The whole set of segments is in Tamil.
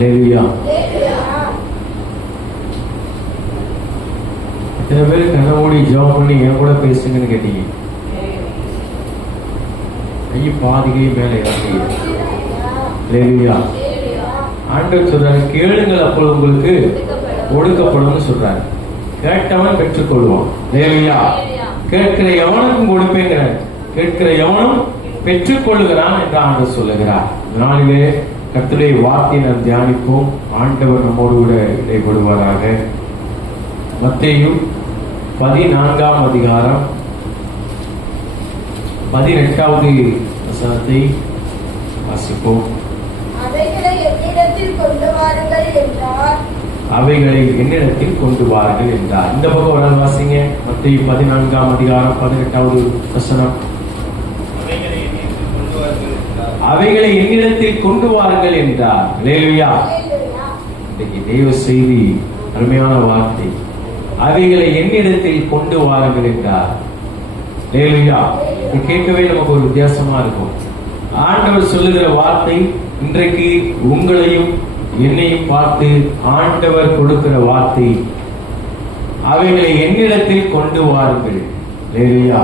ஹல்லேலூயா. எத்தனை பேர் கண்ண மூடி ஜெபம் பண்ணி என் கூட பேசுங்கன்னு கேட்டீங்க? ஐய பாதிகை மேலே இறங்கி. ஹல்லேலூயா. ஆண்டவர் சொல்றாரு, கேளுங்கள் அப்பொழுது உங்களுக்கு கொடுக்கப்படும் சொல்றாரு. கேட்டவன் பெற்றுக்கொள்வான். ஹல்லேலூயா. கேட்கிற எவனுக்கும் கொடுப்பேங்கிறார். கேட்கிற எவனும் பெற்றுக்கொள்கிறான் என்று ஆண்டவர் சொல்லுகிறார். நாளிலே கர்த்தருடைய வார்த்தையை நாம் தியானிப்போம். ஆண்டவர் நம்மோடு கூட இடைப்படுவாராக. மத்தேயு 14ஆம் அதிகாரம் 18வது வசனத்தை வாசிப்போம். அவைகளை என்னிடத்தில் கொண்டு வாருங்கள் என்றார். அவைகளை என்னிடத்தில் கொண்டு வாருங்கள் என்றார். இந்த பக்கம் ஒரு வாசிங்க. மத்தேயு 14ஆம் அதிகாரம் 18வது வசனம். அவைகளை என்னிடத்தில் கொண்டு வாருங்கள் என்றார். ஹல்லேலூயா. இன்னைக்கு தேவ செய்தி, அருமையான வார்த்தை. அவைகளை என்னிடத்தில் கொண்டு வாருங்கள் என்றார். ஹல்லேலூயா. இது கேட்கவே நமக்கு ஒரு வித்தியாசமா இருக்கும். ஆண்டவர் சொல்லுகிற வார்த்தை இன்றைக்கு உங்களையும் என்னையும் பார்த்து ஆண்டவர் கொடுக்கிற வார்த்தை. அவைகளை என்னிடத்தில் கொண்டு வாருங்கள். ஹல்லேலூயா.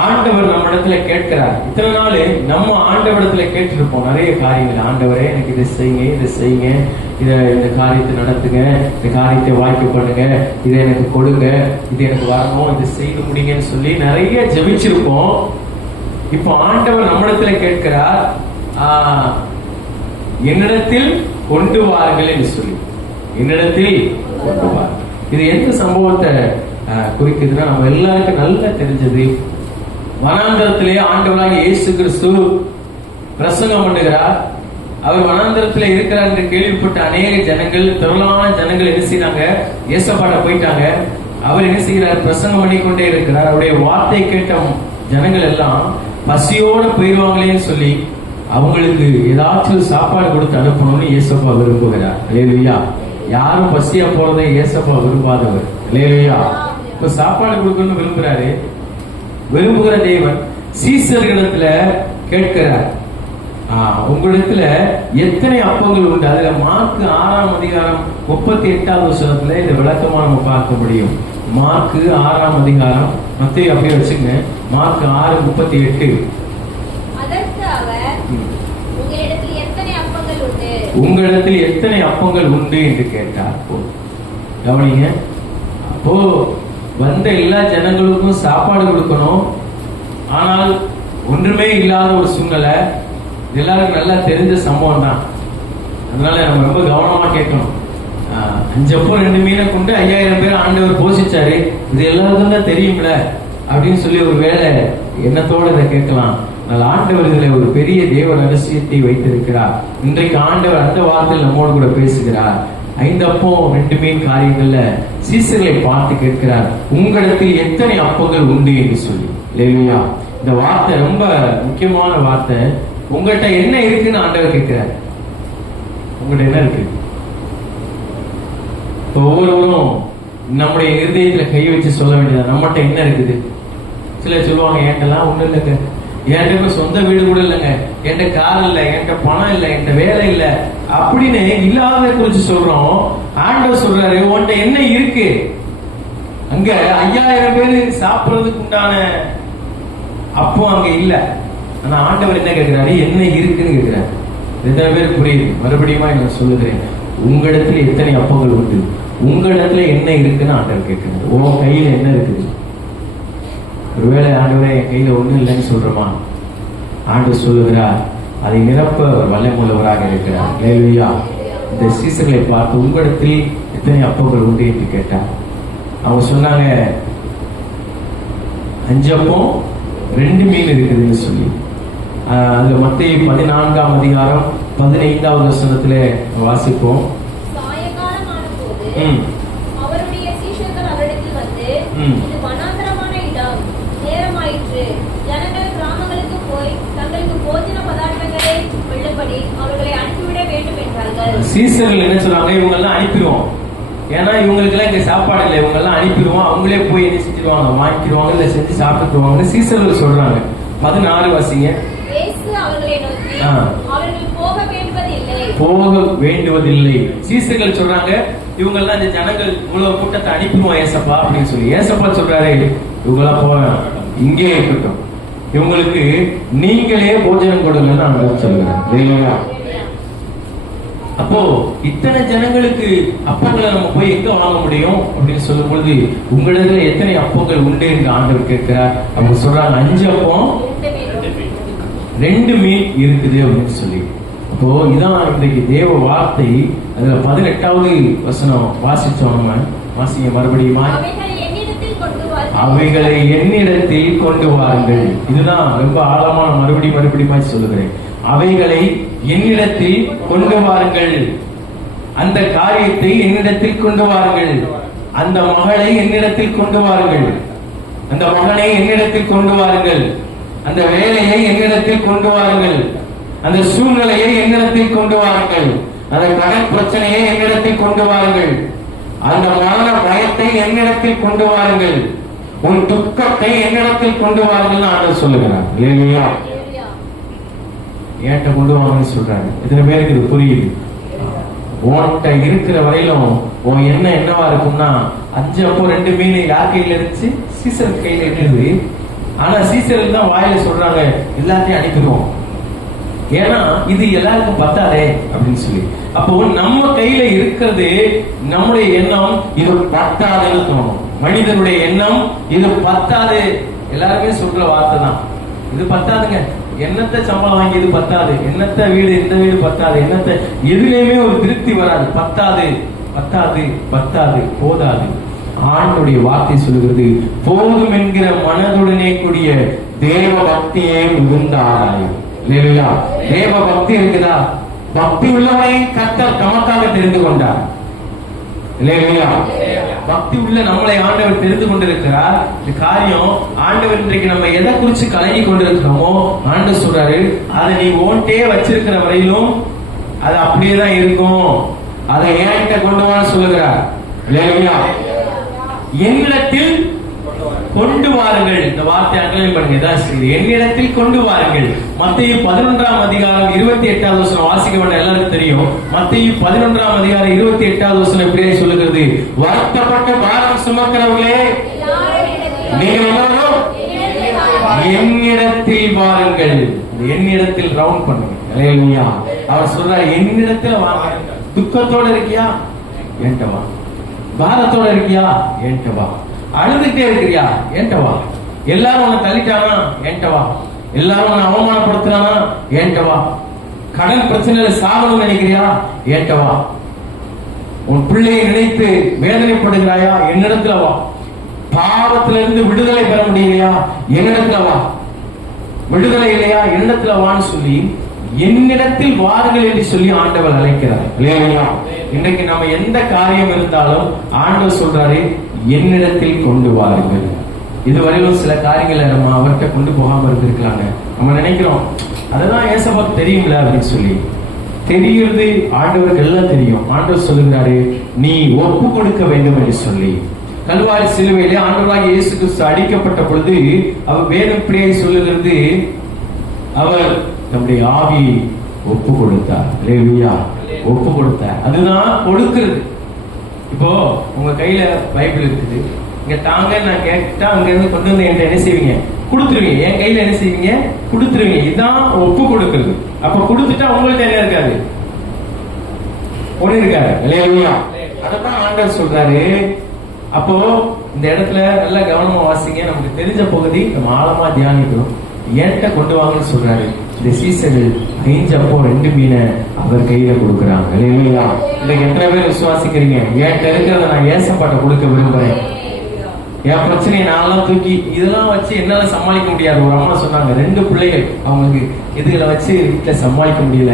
ஆண்டவர் நம்ம இடத்துல கேட்கிறார். இத்தனை நாள் நம்ம ஆண்டவரிடத்துல கேட்டிருப்போம் நிறைய காரியங்கள். ஆண்டவரே எனக்கு இதை செய்யுங்க, இதை செய்யுங்க, இந்த காரியத்தை நடத்துங்க, இந்த காரியத்தை வாய்ப்பு பண்ணுங்க, இதை எனக்கு கொடுங்க, இது எனக்கு வரணும், இதை செய்து முடிங்கன்னு சொல்லி நிறைய ஜெபிச்சிருப்போம். இப்போ ஆண்டவர் நம்ம இடத்துல கேட்கிறார், என்னிடத்தில் கொண்டு வாருங்கள் என்று சொல்லி. என்னிடத்தில் கொண்டு வாருங்கள். இது எந்த சம்பவத்தை குறிக்குதுன்னா, நம்ம எல்லாருக்கும் நல்லா தெரிஞ்சது. வனாந்தரத்திலே ஆண்டவராகிய இயேசு கிறிஸ்து பிரசங்கம் பண்ணுகிறார். அவர் வனாந்தரத்திலே இருக்கிறார் என்று கேள்விப்பட்ட அநேக ஜனங்கள், திரளான ஜனங்கள் என்ன செய்யறாங்க? இயேசப்பாட்ட போயிட்டாங்க. அவர் என்ன செய்கிறார்? பிரசங்கம் பண்ணிக்கொண்டே இருக்கிறார். அவருடைய வார்த்தை கேட்ட ஜனங்கள் எல்லாம் பசியோட போயிடுவாங்களேன்னு சொல்லி அவங்களுக்கு ஏதாச்சும் சாப்பாடு கொடுத்து அனுப்பணும்னு இயேசப்பா விரும்புகிறார். ஹல்லேலூயா. யாரும் பசியா போறதை இயேசப்பா விரும்பாதவர். ஹல்லேலூயா. இப்ப சாப்பாடு கொடுக்கணும்னு விரும்புறாரு. விரும்புகிற தேவன் சீசர்களிடத்துல கேட்கிறார், உங்களிடத்துல எத்தனை அப்பங்கள் உண்டு? அதுல மார்க் 6ஆம் அதிகாரம் 38வது வசனத்துல இந்த விளக்கமா நம்ம பார்க்க முடியும். மார்க் 6ஆம் அதிகாரம், மத்தேயு அப்படியே வச்சுங்க. மார்க் 6:38. அதற்கு அவர், உங்களிடத்தில் எத்தனை அப்பங்கள் உண்டு? உங்களிடத்தில் எத்தனை அப்பங்கள் உண்டு என்று கேட்டார். கவனிங்க. அப்போ வந்த எல்லா ஜனங்களுக்கும் சாப்பாடு கொடுக்கணும். ஆனால் ஒன்றுமே இல்லாத ஒரு சூழ்நிலை. எல்லாருக்கும் நல்லா தெரிஞ்ச சம்பவம் தான். அதனால நம்ம ரொம்ப கவனமா கேட்கணும். 5 அப்பம் 2 மீனை கொண்டு 5000 பேர் ஆண்டவர் போஷிச்சாரு. இது எல்லாருக்கும் தான் தெரியும்ல அப்படின்னு சொல்லி ஒரு வேளை எண்ணத்தோட இதை கேட்கலாம். ஆண்டவர் இதுல ஒரு பெரிய தேவ ரகசியத்தை வைத்திருக்கிறார். இன்றைக்கு ஆண்டவர் அந்த வார்த்தையில் நம்மோடு கூட பேசுகிறார். 5 அப்பம் 2 மீன் காரியங்கள்ல சீசர்களை பார்த்து கேட்கிறார், உங்களிடத்தில் எத்தனை அப்பங்கள் உண்டு என்று சொல்லி. ஹல்லேலூயா. இந்த வார்த்தை ரொம்ப முக்கியமான வார்த்தை. உங்கள்கிட்ட என்ன இருக்குன்னு ஆண்டவர் கேட்கிறார். உங்கள்கிட்ட என்ன இருக்கு? ஒவ்வொருவரும் நம்முடைய இருதயத்துல கை வச்சு சொல்ல வேண்டியது, நம்மகிட்ட என்ன இருக்குது? சிலர் சொல்லுவாங்க, என்கிட்டலாம் ஒண்ணும் இல்லைங்க, என்கிட்ட சொந்த வீடு கூட இல்லைங்க, என்கிட்ட கார் இல்லை, என்கிட்ட பணம் இல்லை, என்கிட்ட வேலை இல்லை அப்படின்னு இல்லாத குறிச்சு சொல்றோம். ஆண்டவர் சொல்றாரு, உன்கிட்ட என்ன இருக்கு? அங்க 5000 பேரு சாப்பிடுறதுக்கு உண்டான அப்போ அங்க இல்ல. ஆனா ஆண்டவர் என்ன கேட்கிறாரு? என்ன இருக்குன்னு கேட்கிறாரு. எத்தனை பேர் புரியுது? மறுபடியும் நான் சொல்லுகிறேன், உங்களிடத்துல எத்தனை அப்பங்கள் உண்டு, உங்களிடத்துல என்ன இருக்குன்னு ஆண்டவர் கேட்கிறாரு. உன் கையில என்ன இருக்குது? ஒருவேளை ஆண்டவரே என் கையில ஒண்ணும் இல்லைன்னு சொல்றோமா? ஆண்டவர் சொல்லுகிறார், அதை நிரப்ப வல்லமுள்ளவராக இருக்கிறார். ஹல்லேலூயா. இந்த சீசர்களை பார்த்து உங்களிடத்தில் எத்தனை அப்பங்கள் உண்டு என்று கேட்டார். அவங்க சொன்னாங்க, 5 அப்பம் 2 மீன் இருக்குதுன்னு சொல்லி. அதுல மத்தேயு 14ஆம் அதிகாரம் 15வது வசனத்துல வாசிப்போம். சாயங்காலமான போது அவருடைய சீஷர்கள் அவரிடத்தில் வந்து, இது வனாந்தரமான இடம், நேரமாயிற்று, ஜனங்கள் கிராமங்களுக்கு போய் தங்களுக்கு போஜன பதார்த்தங்களை வெள்ளப்படி அவர்களை அனுப்பிவிட வேண்டும் என்றார்கள். சீசர்கள் என்ன சொல்றாங்க? இவங்க எல்லாம் அனுப்பிடுவோம், ஏன்னா இவங்களுக்கு எல்லாம் இங்க சாப்பாடு இல்லை, இவங்க எல்லாம் அனுப்பிடுவோம், அவங்களே போய் என்ன செஞ்சிருவாங்க, வாங்கிடுவாங்க, இல்ல செஞ்சு சாப்பிட்டுருவாங்கன்னு சீசர்கள் சொல்றாங்க. 16 வாசிங்க. அவர்களை நோக்கி, அவர்கள் போக வேண்டுவதில்லை, போக வேண்டுவதில்லை. சீசர்கள் சொல்றாங்க, இவங்க எல்லாம் இந்த ஜனங்கள் இவ்வளவு கூட்டத்தை அனுப்பிடுவோம் ஏசப்பா அப்படின்னு சொல்லி. ஏசப்பா சொல்றாரு, இவங்கெல்லாம் போக இங்கே இருக்கட்டும், இவங்களுக்கு நீங்களே போஜனம் கொடுங்கன்னு நான் சொல்லுறேன். அப்போ இத்தனை ஜனங்களுக்கு அப்பங்களை நம்ம போய் எங்க வாங்க முடியும் அப்படின்னு சொல்லும் பொழுது, உங்களிடத்துல எத்தனை அப்பங்கள் உண்டு என்று ஆண்டவர் கேட்கிறார். அவங்க சொல்றாங்க, 5 அப்பம் 2 மீன் இருக்குது அப்படின்னு சொல்லி. அப்போ இதான் இன்றைக்கு தேவ வார்த்தை. அதுல 18வது வசனம் வாசிச்சோம். நம்ம வாசிங்க மறுபடியும். அவைகளை என்னிடத்தில் கொண்டு வாருங்கள். இதுதான் ரொம்ப ஆழமான மறுபடியும் சொல்லுகிறேன். அவைகளை என்னிடத்தில் கொண்டு வாருங்கள். அந்த காரியத்தை என்னிடத்தில் கொண்டு வாருங்கள். அந்த மகளை என்னிடத்தில் கொண்டு வாருங்கள். அந்த மகனை என்னிடத்தில் கொண்டு வாருங்கள். அந்த வேலையை என்னிடத்தில் கொண்டு வாருங்கள். அந்த சூழ்நிலையை என்னிடத்தில் கொண்டு வாருங்கள். அந்த கடன் பிரச்சனையை என்னிடத்தில் கொண்டு வாருங்கள். அந்த மரண பயத்தை என்னிடத்தில் கொண்டு வாருங்கள். உன் துக்கத்தை என்னிடத்தில் கொண்டு வாருங்கள் ஆண்டவர் சொல்லுகிறார். இல்லையா? ஏன்ட்ட கொண்டு வாங்கன்னு சொல்றாரு. இத்தனை பேருக்கு இது புரியுது. உன்கிட்ட இருக்கிற வரையிலும் உன் என்னவா இருக்கும்னா, 5 அப்பம் 2 மீன் யார் கையில இருந்துச்சு? சீசர் கையில இருந்தது. ஆனா சீசர்கள் தான் வாயில சொல்றாங்க, எல்லாத்தையும் அனுப்பிடுவோம், ஏன்னா இது எல்லாருக்கும் பத்தாதே அப்படின்னு சொல்லி. அப்போ நம்ம கையில இருக்கிறது, நம்முடைய எண்ணம் இது பத்தாதுன்னு தோணும். மனிதனுடைய எண்ணம் இது பத்தாது. எல்லாருமே சொல்ற வார்த்தை தான், இது பத்தாதுங்க. என்னத்த சம்பளம் வாங்கி இது பத்தாது, என்னத்த வீடு இந்த வீடு பத்தாது, என்னத்த எதுலையுமே ஒரு திருப்தி வராது. பத்தாது பத்தாது பத்தாது, போதாது. ஆண்டுடைய வார்த்தை சொல்லுகிறது, போதும் என்கிற மனதுடனே கூடிய தேவ பக்தியே மிகுந்தாராய். தேவ பக்தி இருக்குதா? பக்தி உள்ளவனை கர்த்தர் தமக்காக தெரிந்து கொண்டார். பக்தி உள்ள நம்மளை ஆண்டவர் தெரிந்து கொண்டிருக்கிறார். இந்த காரியம் ஆண்டவர் இன்றைக்கு நம்ம எதை குறிச்சு கலங்கி கொண்டிருக்கிறோமோ, ஆண்டவர் சொல்றாரு, அதை நீ ஓன்ட்டே வச்சிருக்கிற வரையிலும் அது அப்படியேதான் இருக்கும். அதை ஏன்கிட்ட கொண்டு வான்னு சொல்லுகிறார். என்னிடத்தில் கொண்டு வாருங்கள். இந்த வார்த்தை அங்கேயும் பண்ணுங்க. என்னிடத்தில் கொண்டு வாருங்கள். மத்தேயு 11ஆம் அதிகாரம் 28வது வசனம் வாசிக்க வேண்டாம், எல்லாருக்கும் தெரியும். மத்தேயு 11ஆம் அதிகாரம் 28வது வசனம் இப்படியே சொல்லுகிறது, வருத்தப்பட்டு பாரம் சுமக்கிறவர்களே நீங்கள் எல்லாரும் என்னிடத்தில் வாருங்கள். என்னிடத்தில் ரவுண்ட் பண்ணுங்க. அவர் சொல்றாரு, என்னிடத்தில் வாங்க. துக்கத்தோட இருக்கியா? என்கிட்ட வா. பாரத்தோட இருக்கியா? என்கிட்ட வா. அழுதுகிட்டே இருக்கிறியா? என்கிட்ட வா. எல்லாரும் உன்னை தள்ளிட்டானா? என்கிட்ட வா. எல்லாரும் உன்னை அவமானப்படுத்தினானா? என்கிட்ட வா. கடன் பிரச்சனையில சாகணும்னு நினைக்கிறியா? என்கிட்ட வா. உன் பிள்ளையை நினைத்து வேதனைப்படுகிறாயா? என்னிடத்துல வா. பாவத்திலிருந்து விடுதலை பெற முடியலையா? என்னிடத்துல வா. விடுதலை இல்லையா? என்னிடத்துல வான்னு சொல்லி என்னிடத்தில் வாருங்கள் என்று சொல்லி ஆண்டவர் அழைக்கிறார். இன்றைக்கு நம்ம எந்த காரியம் இருந்தாலும் ஆண்டவர் சொல்றாரு, என்னிடத்தில் கொண்டு வாருங்கள். இதுவரையிலும் சில காரியங்களை நம்ம அவர்கிட்ட கொண்டு போகாம இருந்திருக்கலாங்க. நம்ம நினைக்கிறோம், அதுதான் ஏசப்பாக்கு தெரியும்ல அப்படின்னு சொல்லி. தெரிகிறது, ஆண்டவருக்கு எல்லாம் தெரியும். ஆண்டவர் சொல்லுகிறாரு, நீ ஒப்பு கொடுக்க வேண்டும் என்று சொல்லி. கல்வாரி சிலுவையிலே ஆண்டவராகிய இயேசு கிறிஸ்து அடிக்கப்பட்ட பொழுது அவர் வேதம் பிரியை சொல்லுகிறது, அவர் நம்முடைய ஆவியை ஒப்பு கொடுத்தார். அல்லேலூயா. ஒப்பு கொடுத்தார். அதுதான் கொடுக்கிறது. இப்போ உங்க கையில பைபிள் இருக்குது, இங்க தாங்க நான் கேட்டா அங்க இருந்து கொண்டு வந்து என்கிட்ட என்ன செய்வீங்க? கொடுத்துருவீங்க. என் கையில என்ன செய்வீங்க? கொடுத்துருவீங்க. இதுதான் ஒப்பு கொடுக்கிறது. அப்ப கொடுத்துட்டா உங்கள்ட்ட என்ன இருக்காது? ஒண்ணு இருக்காது. அல்லேலூயா. அதான் ஆண்டவர் சொல்றாரு. அப்போ இந்த இடத்துல நல்லா கவனமா வாசிங்க. நமக்கு தெரிஞ்ச பகுதி நம்ம ஆழமா தியானிக்கணும். என்கிட்ட கொண்டு வாங்கன்னு சொல்றாரு. இந்த சீசனில் 5 அப்பம் 2 மீனை அவர் கையில கொடுக்குறாங்க. இல்லையா? இன்னைக்கு எத்தனை பேர் விசுவாசிக்கிறீங்க? என்கிட்ட இருக்கிறத நான் ஏசப்பாட்ட கொடுக்க விரும்புறேன். என் பிரச்சனையை நான்லாம் தூக்கி இதெல்லாம் வச்சு என்னால சமாளிக்க முடியாது. ஒரு அம்மா சொன்னாங்க, 2 பிள்ளைகள், அவங்களுக்கு இதுகளை வச்சு வீட்டுல சமாளிக்க முடியல.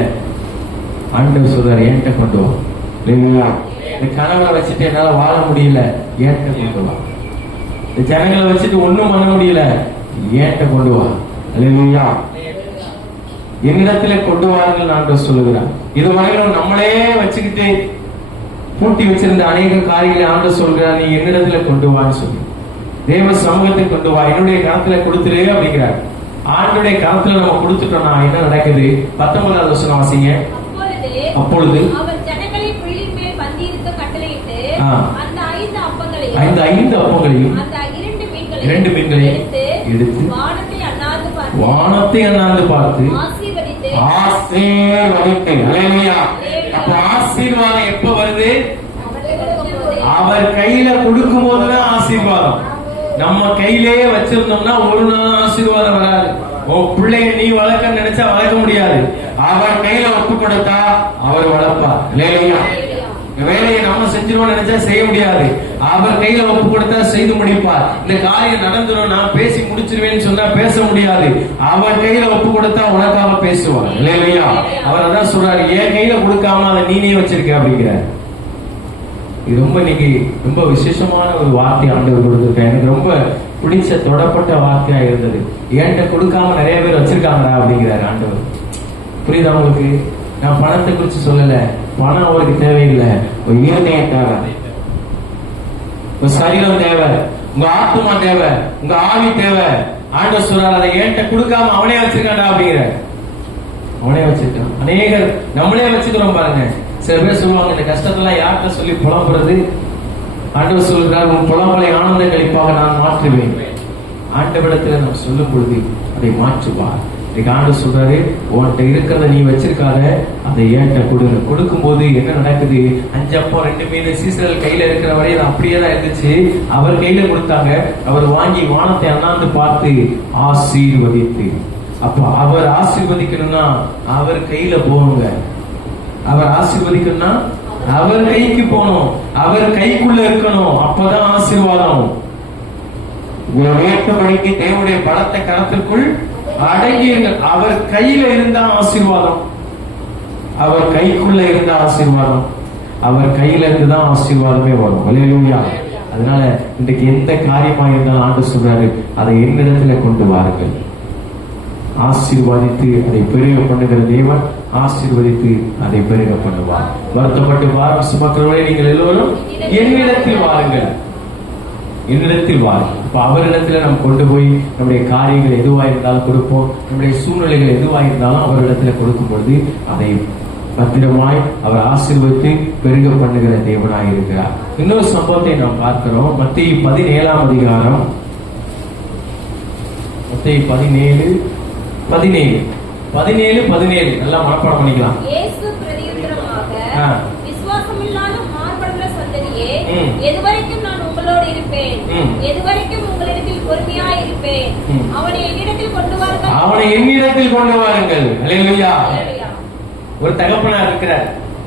ஆண்டவர் சொல்றாரு, என்கிட்ட கொண்டு வா. இல்லையா? இந்த கணவரை வச்சுட்டு என்னால வாழ முடியல, என்கிட்ட கொண்டு வா. இந்த ஜனங்களை வச்சுட்டு ஒண்ணும் பண்ண முடியல, என்கிட்ட கொண்டு வா. இல்லையா? என்னிடத்துல கொண்டு வாருங்கள் ஆண்டவர் சொல்லுகிறார். இதுவரையிலும் நம்மளே வச்சுக்கிட்டு பூட்டி வச்சிருந்த அநேக காரியங்களை ஆண்டவர் சொல்கிறார், நீ என்னிடத்துல கொண்டு வான்னு சொல்லி. தேவ சமூகத்தை கொண்டு வா, என்னுடைய கரத்துல கொடுத்துரு அப்படிங்கிறார். ஆண்டுடைய கரத்துல நம்ம கொடுத்துட்டோம்னா என்ன நடக்குது? 19வது வசனம் வாசிங்க. அப்பொழுது அவர் ஜனங்களை புள்ளின் மேல் பந்தியிருக்க கட்டளையிட்டு அந்த 5 அப்பங்களையும் அந்த 5 அப்பங்களையும் அந்த 2 மீன்களையும் எடுத்து வானத்தை அண்ணாந்து பார்த்து ஆசீர்வதித்து அல்லேலூயா. அப்ப ஆசீர்வாதம் எப்ப வருது? அவர் கையில கொடுக்கும் போதுதான் ஆசீர்வாதம். நம்ம கையிலேயே வச்சிருந்தோம்னா ஒரு நாள் ஆசீர்வாதம் வராது. உன் பிள்ளைய நீ வளர்க்க நினைச்சா வளர்க்க முடியாது. அவர் கையில ஒப்பு கொடுத்தா அவர் வளர்ப்பார். அல்லேலூயா. வேலையை நம்ம செஞ்சிருவோம் நினைச்சா செய்ய முடியாது. அவர் கையில ஒப்பு கொடுத்தா செய்து முடிப்பார். இந்த காரியம் நடந்துரும் நான் பேசி முடிச்சிருவேன்னு சொன்னா பேச முடியாது. அவர் கையில ஒப்பு கொடுத்தா உனக்காக பேசுவார். இல்லையா? அவர் அதான் சொல்றாரு, என் கையில கொடுக்காம அதை நீனே வச்சிருக்க அப்படிங்கிறார். இது ரொம்ப இன்னைக்கு ரொம்ப விசேஷமான ஒரு வார்த்தை ஆண்டவர் கொடுத்திருக்கேன். எனக்கு ரொம்ப பிடிச்ச தொடப்பட்ட வார்த்தையா இருந்தது. என்கிட்ட கொடுக்காம நிறைய பேர் வச்சிருக்காங்களா அப்படிங்கிறாரு ஆண்டவர். புரியுதா உங்களுக்கு? நான் பணத்தை குறித்து சொல்லல. பணம் அவருக்கு தேவையில்லை. ஒரு இருதயம் தேவை, ஒரு சரீரம் தேவை, உங்க ஆத்மா தேவை, உங்க ஆவி தேவை. ஆண்டவர் சொல்றாரு, அதை என்கிட்ட கொடுக்காம அவனே வச்சிருக்காண்டா அப்படிங்கிற. அவனே வச்சிருக்கான். அநேகர் நம்மளே வச்சுக்கிறோம் பாருங்க. சில பேர் சொல்லுவாங்க, இந்த கஷ்டத்தெல்லாம் யார்கிட்ட சொல்லி புலம்புறது? ஆண்டவர் சொல்றார், உன் புலம்பலை ஆனந்த கழிப்பாக நான் மாற்றுவேன். ஆண்டவரிடத்துல நம்ம சொல்லும் பொழுது அதை மாற்றுவார். ஆண்டவர் சொல்றாரு, உன்கிட்ட இருக்கிறத நீ வச்சிருக்காத, அதை ஏன்ட்ட கொடுங்க. கொடுக்கும் போது என்ன நடக்குது? 5 அப்பம் 2 மீன் சீசர்கள் கையில இருக்கிற வரை அது அப்படியே தான் இருந்துச்சு. அவர் கையில கொடுத்தாங்க. அவர் வாங்கி வானத்தை அண்ணாந்து பார்த்து ஆசீர்வதித்து. அப்ப அவர் ஆசீர்வதிக்கணும்னா அவர் கையில போகணுங்க. அவர் ஆசீர்வதிக்கணும்னா அவர் கைக்கு போகணும். அவர் கைக்குள்ள இருக்கணும். அப்பதான் ஆசீர்வாதம். வேட்டபடிக்கு தேவனுடைய பலத்த கரத்திற்குள் அடங்கியிருங்கள். அவர் கையில இருந்தா ஆசீர்வாதம். அவர் கைக்குள்ள இருந்த ஆசீர்வாதம். அவர் கையில இருந்துதான் ஆசீர்வாதமே வரும். அல்லேலூயா. அதனால இன்றைக்கு எந்த காரியமா இருந்தாலும் ஆண்டவர் சொல்றாரு, அதை என்னிடத்துல கொண்டு வாருங்கள். ஆசீர்வாதித்து அதை பெருக பண்ணுகிற தேவன் ஆசீர்வதித்து அதை பெருக பண்ணுவார். வருத்தப்பட்டு வாரம் சுமக்கிறவரை நீங்கள் எல்லோரும் என்னிடத்தில் வாருங்கள். என்னிடத்தில் வாருங்கள். இப்ப அவரிடத்துல நம்ம கொண்டு போய் நம்முடைய காரியங்கள் எதுவா இருந்தாலும் கொடுப்போம். நம்முடைய சூழ்நிலைகள் எதுவா இருந்தாலும் அவரிடத்துல கொடுக்கும் பொழுது அதை பத்திரமாய் அவர் ஆசீர்வதித்து பெருக பண்ணுகிற தேவனாய் இருக்கிறார். இன்னொரு சம்பவத்தை நாம் பார்க்கிறோம். மத்தேயு 17ஆம் அதிகாரம், மத்தேயு 17 நல்லா மனப்பாடம் பண்ணிக்கலாம். இயேசு பிரதியுத்தரமாக, விசுவாசமில்லாத மார்பற்ற சந்ததியே, எதுவரைக்கும் நான் உங்களோடு இருப்பேன்? எதுவரைக்கும் உங்களிடத்தில் பொறுமையாய் இருப்பேன்? அவனை என்னிடத்தில் கொண்டு வாருங்கள். அவனை என்னிடத்தில் கொண்டு வாருங்கள். அல்லேலூயா. ஒரு தகப்பனார் இருக்கிறார்.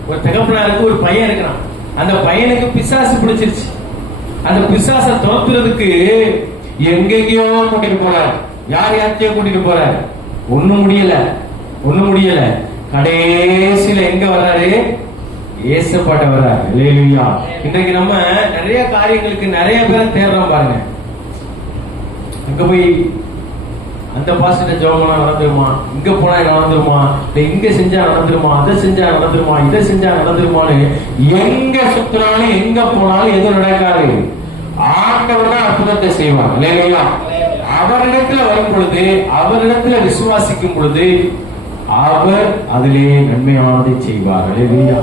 ஒரு தகப்பனாருக்கு ஒரு பையன் இருக்கிறான். அந்த பையனுக்கு பிசாசு பிடிச்சிருச்சு. அந்த பிசாசை துரத்துறதுக்கு எங்கெங்கயோ கூட்டிட்டு போறார். யாரையோ கூட்டிட்டு போறார். ஒண்ணும் முடியல. கடைசியில எங்க வர்றாரு? ஏசப்பாட்ட வர்றாரு. அல்லேலூயா. இன்றைக்கு நம்ம நிறைய காரியங்களுக்கு நிறைய பேர் தேடுறோம் பாருங்க. அங்க போய் அந்த பாஸ்டர் ஜெபம் பண்ணா நடந்துருமா, இங்க போனா நடந்துருமா, இங்க செஞ்சா நடந்துருமா, அதை செஞ்சா நடந்துருமா, இதை செஞ்சா நடந்துருமான்னு எங்க சுத்தினாலும் எங்க போனாலும் எதுவும் நடக்காது. ஆண்டவர் தான் அற்புதத்தை செய்வார். இல்லையா? அவரிடத்துல வரும் பொழுது, அவரிடத்துல விசுவாசிக்கும் பொழுது அவர் அதிலே நன்மையானதை செய்வார். இல்லையா?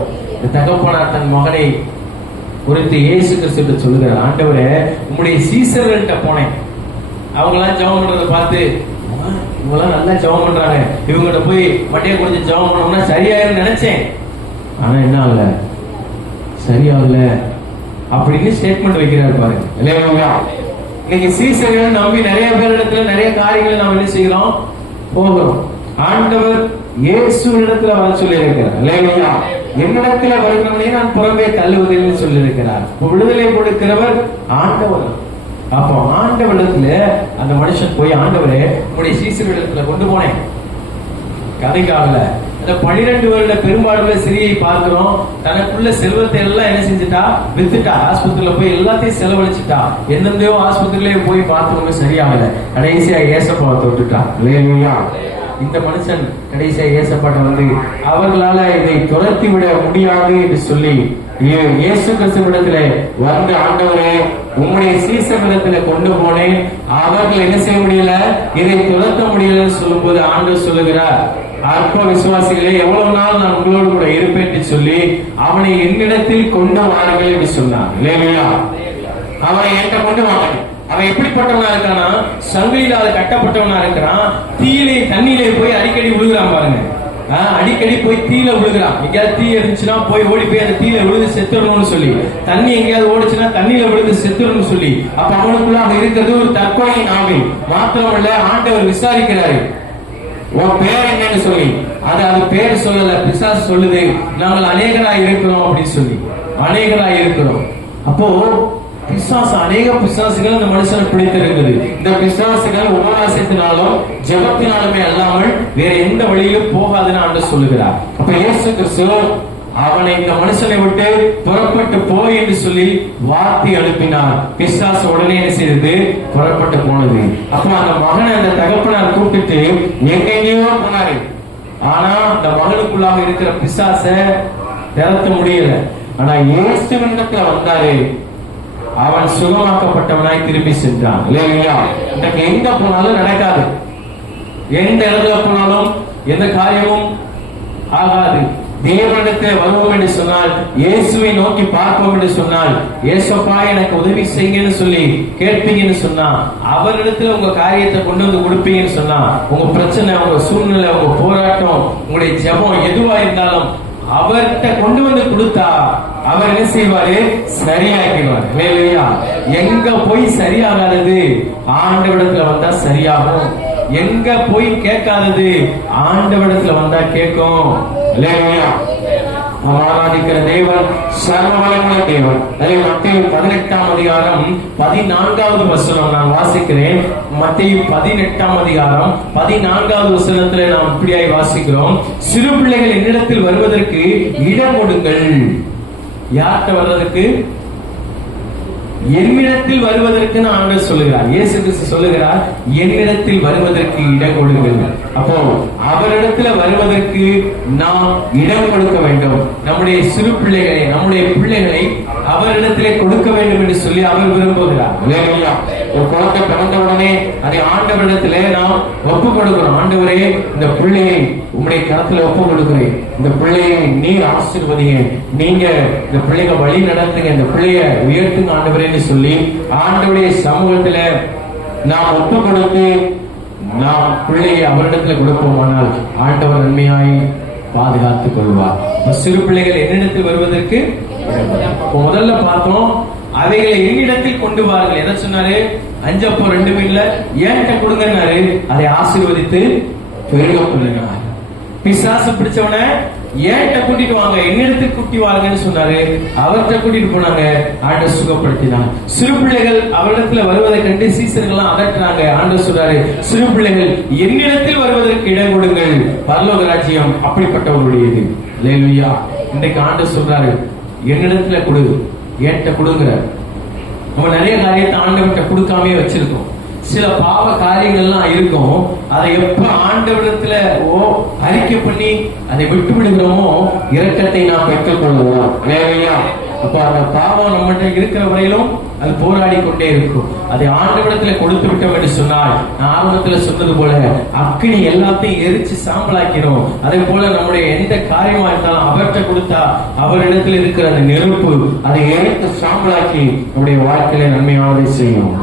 தகப்பனார் தன் மகனை குறித்து இயேசு கிறிஸ்து சொல்லுகிறார், ஆண்டவரே உம்முடைய சீசர்கள்ட்ட போனேன். அவங்களாம் ஜெபம் பண்றதை பார்த்து, இவங்களாம் நல்லா ஜெபம் பண்றாங்க, இவங்ககிட்ட போய் மட்டையை கொஞ்சம் ஜெபம் பண்ணோம்னா சரியாயிரும் நினைச்சேன். ஆனா என்ன ஆகல, சரியாகல அப்படின்னு ஸ்டேட்மெண்ட் வைக்கிறாரு பாருங்க. இல்லையா? இன்னைக்கு சீசர்கள் நம்பி நிறைய பேர் இடத்துல நிறைய காரியங்களை நாம் என்ன செய்கிறோம், போகிறோம். ஆண்டவர் இயேசு இடத்துல வர சொல்லி இருக்கிறார். இல்லையா? என்னிடத்துல வருகிறவனே நான் புறம்பே தள்ளுவதில்லை சொல்லி இருக்கிறார். விடுதலை கொடுக்கிறவர் ஆண்டவர். அப்போ ஆண்டவரிடத்துல அந்த மனுஷன் போய், ஆண்டவரே உங்களுடைய சீசர்களிடத்துல கொண்டு போனேன், கதைக்காகல. அந்த 12 வருட பெரும்பாடுள்ள சிறியை பார்க்கிறோம். தனக்குள்ள செல்வத்தை எல்லாம் என்ன செஞ்சுட்டா, வித்துட்டா. ஆஸ்பத்திரியில போய் எல்லாத்தையும் செலவழிச்சுட்டா. எந்தெந்தையோ ஆஸ்பத்திரியிலே போய் பார்த்துக்கோங்க, சரியாகல. கடைசியா ஏசப்பாவை தொட்டுட்டா. இல்லையா? இந்த மனுஷன் கடைசியா இயேசப்பாட்ட வந்து அவர்களால இதை துரத்தி விட முடியாது என்று சொல்லி இயேசு கிறிஸ்துவிடத்திலே வந்து, ஆண்டவரே உம்முடைய சீசரிடத்துல கொண்டு போனேன், அவர்கள் என்ன செய்ய முடியல, இதை துரத்த முடியலன்னு சொல்லும் போது ஆண்டவர் சொல்லுகிறார், அற்ப விசுவாசிகளே, எவ்வளவு நாள் நான் உங்களோடு கூட இருப்பேன் என்று சொல்லி அவனை என்னிடத்தில் கொண்டு வாருங்கள் என்று சொன்னார். இல்லையா? அவனை என்கிட்ட கொண்டு வாங்க. அவன் எப்படிப்பட்டவனா இருக்கானா, சங்கிலியால கட்டப்பட்டவனா இருக்கிறான். தீயிலே தண்ணியிலே போய் அடிக்கடி விழுகிறான் பாருங்க. அடிக்கடி போய் தீயில விழுகிறான். எங்கேயாவது தீ இருந்துச்சுன்னா போய் ஓடி போய் அந்த தீயில விழுந்து செத்துடணும்னு சொல்லி, தண்ணி எங்கேயாவது ஓடிச்சுன்னா தண்ணியில விழுந்து செத்துடணும்னு சொல்லி, அப்ப அவனுக்குள்ள அங்க இருக்கிறது ஒரு தற்கொலையின் ஆவி. மாத்திரமல்ல, ஆண்டவர் விசாரிக்கிறாரு, உன் பேர் என்னன்னு சொல்லி. அது பேர் சொல்லல, பிசாசு சொல்லுது, நாங்கள் அநேகராய் இருக்கிறோம் அப்படின்னு சொல்லி. அநேகராய் இருக்கிறோம். அப்போ பிசாசு, அநேக பிசாசுகள் அந்த மனுஷனை பிடித்திருக்குது. இந்த பிசாசுகள் உபவாசத்தினாலும் ஜெபத்தினாலுமே அல்லாமல் வேற எந்த வழியிலும் போகாதுன்னு ஆண்டவர் சொல்லுகிறார். அப்ப இயேசு கிறிஸ்து அவனை இந்த மனுஷனை விட்டு புறப்பட்டு போய் என்று சொல்லி வார்த்தை அனுப்பினார். பிசாசு உடனே என்ன செய்தது, புறப்பட்டு போனது. அப்ப அந்த மகனை அந்த தகப்பனார் கூப்பிட்டு எங்கெங்கேயோ போனாரு. ஆனா அந்த மகனுக்குள்ளாக இருக்கிற பிசாச திறத்த முடியல. ஆனா இயேசுவினிடத்துல வந்தாரு, அவன் சுகமாக்கப்பட்டவனாய் திரும்பி சென்றான். இல்லையா? இன்றைக்கு எங்க போனாலும் நடக்காது, எந்த இடத்துல போனாலும் எந்த காரியமும் ஆகாது. தேவனிடத்தில் வருவோம் என்று சொன்னால், இயேசுவை நோக்கி பார்ப்போம் என்று சொன்னால், இயேசப்பா எனக்கு உதவி செய்யுங்கன்னு சொல்லி கேட்பீங்கன்னு சொன்னா, அவரிடத்துல உங்க காரியத்தை கொண்டு வந்து கொடுப்பீங்கன்னு சொன்னா, உங்க பிரச்சனை, உங்க சூழ்நிலை, உங்க போராட்டம், உங்களுடைய ஜெபம் எதுவா இருந்தாலும் அவர்கிட்ட கொண்டு வந்து கொடுத்தா அவர் என்ன செய்வாரு, சரியாக்கிடுவார். இல்லையா? எங்க போய் சரியாகாதது ஆண்டவரிடத்துல வந்தா சரியாகும். எங்க போய் கேட்காதது ஆண்டவரிடத்துல வந்தா கேட்கும். இல்லையா? ஆராதிக்கிற தேவன் சர்வவல்லமையுள்ள தேவன். மத்தேயு 18ஆம் அதிகாரம் 14வது வசனம் நான் வாசிக்கிறேன். மத்தேயு 18ஆம் அதிகாரம் 14வது வசனத்துல நாம் இப்படியாய் வாசிக்கிறோம், சிறு பிள்ளைகள் என்னிடத்தில் வருவதற்கு இடம் கொடுங்கள். யார்கிட்ட வர்றதுக்கு? என்னிடத்தில் வருவதற்கு ஆண்டவர் சொல்லுகிறார். இயேசு கிறிஸ்து சொல்லுகிறார், என்னிடத்தில் வருவதற்கு இடம் கொடுங்கள். அப்போ அவரிடத்துல வருவதற்கு நாம் இடம் கொடுக்க வேண்டும். நம்முடைய சிறு பிள்ளைகளை, நம்முடைய பிள்ளைகளை அவரிடத்திலே கொடுக்க வேண்டும் என்று சொல்லி அவர் விரும்புகிறார். ஒரு குழந்தை பிறந்தவுடனே அதை ஆண்டவரிடத்திலே நாம் ஒப்பு கொடுக்கிறோம். ஆண்டவரே, இந்த பிள்ளையை உங்களுடைய கரத்துல ஒப்பு கொடுக்கிறேன், இந்த பிள்ளையை நீர் ஆசீர்வதிங்க, நீங்க இந்த பிள்ளைங்க வழி நடத்துங்க, இந்த பிள்ளைய உயர்த்துங்க ஆண்டவரேன்னு சொல்லி ஆண்டவருடைய சமூகத்துல நாம் ஒப்பு கொடுத்து நாம் பிள்ளையை அவரிடத்துல கொடுப்போமானால் ஆண்டவர் நன்மையாய் பாதுகாத்துக் கொள்வார். சிறு பிள்ளைகள் என்னிடத்தில் வருவதற்கு முதல்ல பார்த்தோம், அவைகளை என்னிடத்தில் கொண்டு வாருங்கள். எதை சொன்னாரு? 5 அப்பம் 2 மீன்ல ஏன்ட்ட கொடுங்கன்னாரு. அதை ஆசீர்வதித்து பெருக பண்ணுங்க. பிசாசு பிடிச்சவன ஏன்ட்ட கூட்டிட்டு வாங்க, என்னிடத்தில் கூட்டி வாருங்கன்னு சொன்னாரு. அவர்கிட்ட கூட்டிட்டு போனாங்க, ஆண்டவர் சுகப்படுத்தினார். சிறு பிள்ளைகள் அவரிடத்துல வருவதை கண்டு சீசர்கள் அதட்டுறாங்க. ஆண்டவர் சொல்றாரு, சிறு பிள்ளைகள் என்னிடத்தில் வருவதற்கு இடம் கொடுங்கள், பரலோக ராஜ்யம் அப்படிப்பட்டவர்களுடையது. அல்லேலூயா. இன்றைக்கு ஆண்டவர் சொல்றாரு, என்னிடத்துல கொடு, ஏன்ட்ட கொடுங்கிறார். நம்ம நிறைய காரியத்தை ஆண்டவர்கிட்ட கொடுக்காமே வச்சிருக்கோம். சில பாவ காரியங்கள்லாம் இருக்கும், அதை எப்ப ஆண்டவரிடத்துல அறிக்கை பண்ணி அதை விட்டு விடுகிறோமோ இரக்கத்தை நாம் பெற்றுக் கொள்வோம். அப்ப அந்த பாவம் நம்மகிட்ட இருக்கிற வரையிலும் அது போராடி கொண்டே இருக்கும். அதை ஆண்டவரிடத்துல கொடுத்து விட்டோம் என்று சொன்னால், நான் ஆரம்பத்துல சொன்னது போல அக்கினி எல்லாத்தையும் எரிச்சு சாம்பலாக்கிறோம். அதே போல நம்முடைய எந்த காரியமா இருந்தாலும் அவர்கிட்ட கொடுத்தா அவரிடத்தில் இருக்கிற அந்த நெருப்பு அதை எரித்து சாம்பலாக்கி நம்முடைய வாழ்க்கையில நன்மையானதை செய்யும்.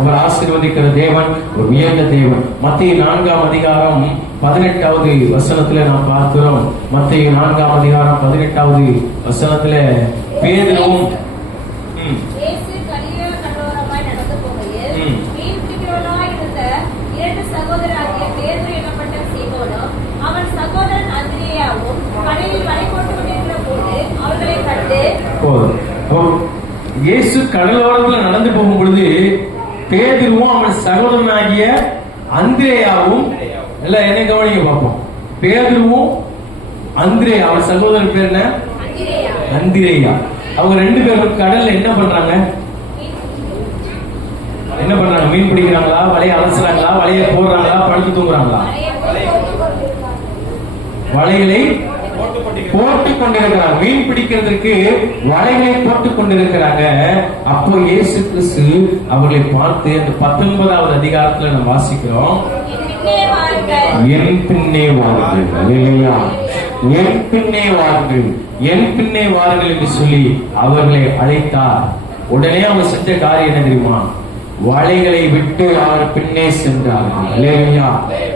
அவர் ஆசீர்வதிக்கிற தேவன், ஒரு உயர்ந்த தேவன். மத்தேயு 4ஆம் அதிகாரம் 18வது வசனத்துல நாம் பார்க்கிறோம். மத்தேயு 4ஆம் அதிகாரம் 18வது வசனத்துல பேதுருவும் இயேசு கலிலேயா கடலோரமாய் நடந்து போகையில் மீன் பிடிக்கிறவர்களாய் இருந்த 2 சகோதரராகிய பேதுரு எனப்பட்ட சீமோனும் அவன் சகோதரன் அந்திரேயாவும் கடலில் வலை போட்டுக் கொண்டிருக்கிற போது அவர்களை கண்டு, இயேசு கடலோரத்துல நடந்து போகும் பொழுது பேதுருவும் அவன் சகோதரனாகிய அந்திரேயாவும், எல்லாம் என்ன கவனிக்க பார்ப்போம். பேதுருவும் அந்திரேயா, அவன் சகோதரன் பேர் என்ன? அந்திரேயா. அவங்க 2 பேரும் கடல்ல என்ன பண்றாங்க? என்ன பண்றாங்க? மீன் பிடிக்கிறாங்களா, வலையை அலசுறாங்களா, வலையை போடுறாங்களா, படுத்து தூங்குறாங்களா? வலைகளை போட்டுக் கொண்டிருக்கிறாங்க. மீன் பிடிக்கிறதுக்கு வலைகளை போட்டுக் கொண்டிருக்கிறாங்க. அப்போ இயேசு கிறிஸ்து அவர்களை பார்த்து அந்த 19வது அதிகாரத்துல நம்ம வாசிக்கிறோம், என் பின்னே வாருங்கள், அல்லேலூயா, என் பின்னே வாருங்கள், என் பின்னே வாருங்கள் என்று சொல்லி அவர்களை அழைத்தார். உடனே அவர் செஞ்ச காரியம் என்ன தெரியுமா? வலைகளை விட்டு அவர் பின்னே சென்றார்கள். அல்லேலூயா.